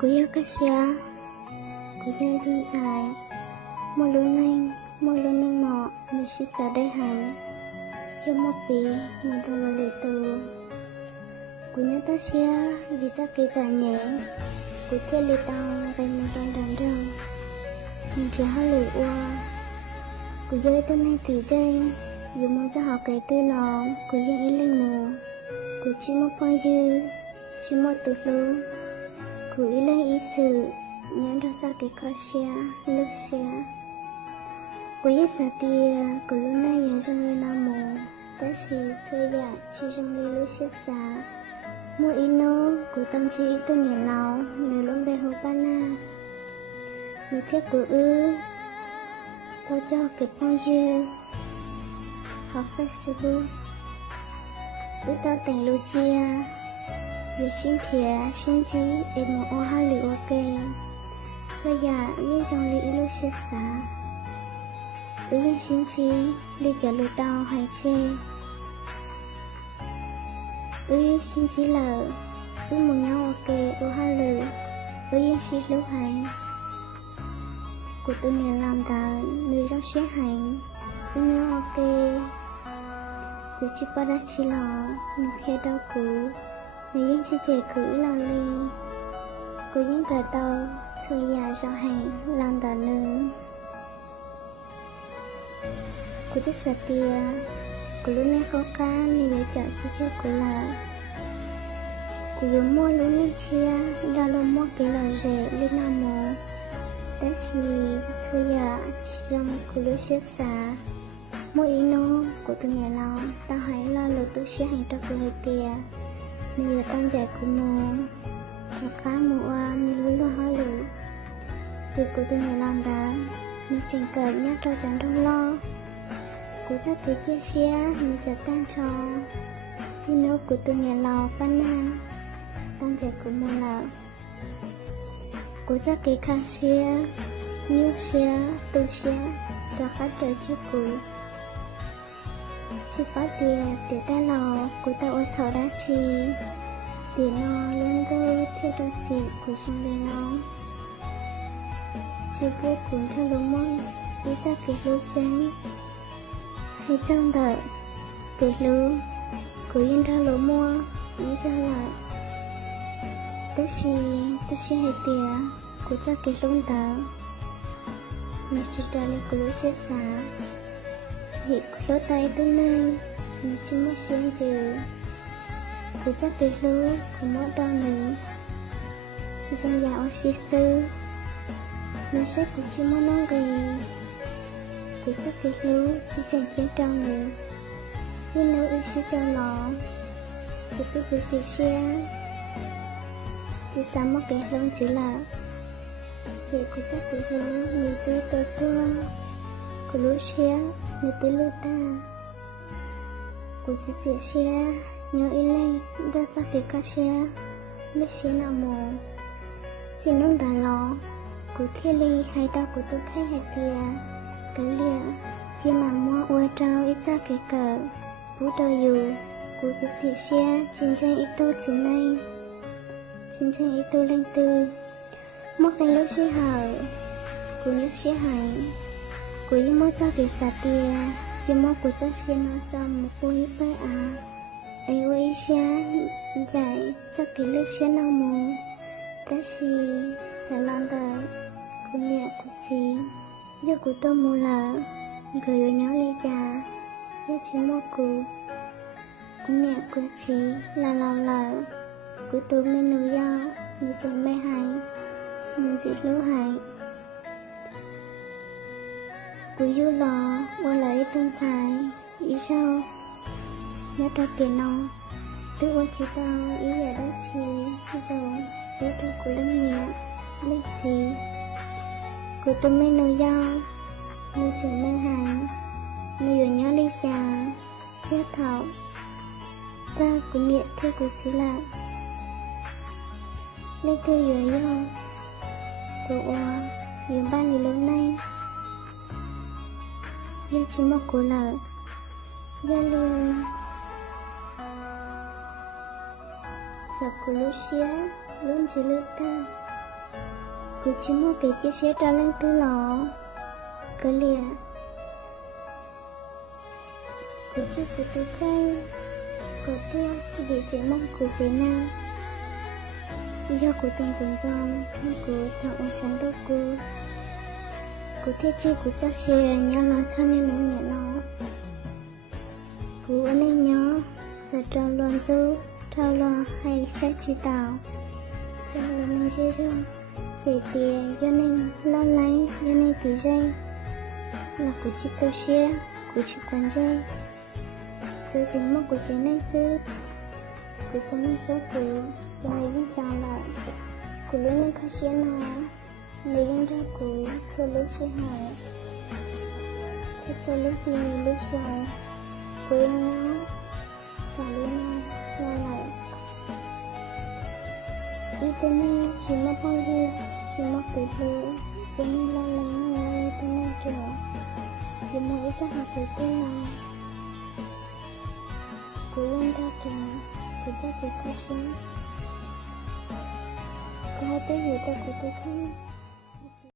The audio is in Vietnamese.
Cô yêu cái xia, cô yêu đơn dài, một lúc nanh mọ, người sĩ sợ đây hành, cho một bì, một đồ là lì tù. Cô nhớ ta xia, vì ta kê giả nhẹ, cô thiết lì tao, gây một đoàn đàn rừng, mình phía hát lì ua. Cô yêu tên này từ dây, dù muốn ra học cái tư lòng, cô yêu ý linh mù, cô chỉ một phong dư, chỉ một tụt lưu. Cô ý lên ý sự, nhớ ra ra cái khó xia, lúc xia. Cô ý xa tia, cô lúc này nhớ trong lý nam mồ, ta xì thuê dạ, chỉ trong lý lúc xếp xa. Mua ý nô, cô tâm trí ý tôi nhẹ lão, nếu lúc đây hồ ba na. Nếu thiết cô tao cho cái phong dư, học Facebook. Tao tỉnh lưu chia, vì xin thịa, xin chí, em một ô hai liệu ok. Cho dạ, như trong lý lúc xếp xa. Yên xin chí, lý giả lưu tao hay chê. Xin chí lờ, một nhau ok, ô hai lử. Yên xin lưu hành. Của tôi nghe làm ta, người trong xế hành. Nhau ok. Của chị bà đã chỉ lọ, nhưng khi đau cũ. Người yên chỉ trẻ cử lò ly. Của yên cả tàu, xôi giả rõ hành, làm ta nướng. Của tích xa tia, của lúc này khó khá, nên để chọn chỉ cho của là. Của lúc mua lúc này chia, đã lúc mua cái lò rẻ lên nam mồ. Đã chỉ xôi giả, chỉ trong của lúc xếp xa. Mỗi ý nô của tôi nghe lòng, tao hãy lo lột tôi sẽ hành cho tôi hơi tia. Mình là tăng giải của mô, và khá mô mình luôn luôn hỏi lửa. Từ của tôi nghe lòng đó, mình chẳng cần nhắc cho chẳng đâu lo. Của ta từ chia sẻ, mình sẽ tan trò. Ý nô của tôi nghe lòng phát năng, tăng giải của mô là. Của ta kể khá xia, nhiều xia, tôi xia, và khá trở trước cuối. Chỉ có tiền ta lò của ta ôi sợ đã chi. Tiền nó luôn gơ theo đơn dị của sông lên nó. Chưa biết cũng theo lỗ mong, ý ra cái lỗ chánh. Hay trong đợi, cái lỗ, của yên theo lỗ mua, ý ra lại. Ta chỉ hay tiền, của ta cái lỗ đó. Mình chỉ trả lời của lỗ xếp giá. Vì lỗ tay tôi nơi, mình chỉ mất xuyên dự. Cứ chắc cái lỗ của mỗi đo nữa. Trong nhà ổ xí sư, mình sẽ cũng chỉ mất nông ghi. Cứ chắc cái lỗ chỉ chẳng kiếm trong nữa. Chỉ nếu ưu sư trong nó, cứ biết giữ gì xe. Chỉ sáng một cái lông chỉ là. Vì cứ chắc cái lỗ mình tư tớ thương. Của lỗ xe, người tới lưu ta. Của chị xe, nhớ ý lên, đã ra cái ca xe. Lúc xe nào mồ. Chỉ nông đà lò. Của thiên ly hay đau của tôi khách hay tìa. Cái lịa, chỉ mà mua ôi trao ít ra cái cờ. Vũ đầu dù. Của chị xe, chiến tranh ít tô chứ này. Chiến tranh ít tô lên tư. Một cái lúc xe hở. Của nước xe hành. Của ý mô cho cái xa tia, chỉ mô của cho xe nó cho một cô ý bơi à. Ấy ôi ý xe, dạy cho cái lưu xe nào mô. Ta chỉ sẽ làm đời, của nhẹ của chị. Giờ của tôi mô là, gửi ở nhau lý già. Giờ chỉ mô của nhẹ của chị là lao lỡ. Của tôi mới nụ dao, như chẳng mê hành, như dị lưu hành. Của du lò, qua lấy tương xài, ý sao? Nhớ ra tiền nó, tôi ôn chỉ tao ý ở đất chi, rồi, ý tôi của linh nhẹ, linh chi. Của tôi mới nấu dao, như chẳng mê hành, như ở nhớ ly trà, thiết thảo. Ta của nhẹ theo của chỉ là, linh thư dưới dao, của oa, dưới ba người lớn nay. Giờ chỉ một cô lợ. Giờ luôn. Giờ cô lúc xía, luôn chỉ lưu ta. cô chỉ mua cái chia sẻ ra lên tư lọ cái lìa cô chưa có tư cây cô tua vì chỉ mong cô chỉ nào do cô từng dùng dòng nhưng cô thằng ông sáng đâu cô thiết chi cô chắc xe nhớ là cho nên nó nhẹ nó cô anh ấy nhớ giờ trao loạn dấu trao loạn hay sẽ chỉ tạo trao loạn này dễ dàng để tiền cho nên lo lắng cho nên tí dây là cô chỉ câu xe cô chỉ quan dây tôi chỉ mong cô chỉ nên sư cô chỉ nên số cô cho nên vẫn chào lại cô luôn nên khai xe nó người dân ra cô thôi lúc xe hỏi thế cho lúc gì lúc sau cô yêu nhau cả luôn lo lại ý tôi nên chỉ mong bao nhiêu chỉ mong tự lừa tôi nên lo lắng người tôi nên chờ vì mỗi các học của tôi nào cô luôn ra trường cô chắc thì có sống có hai tới gì đâu của tôi không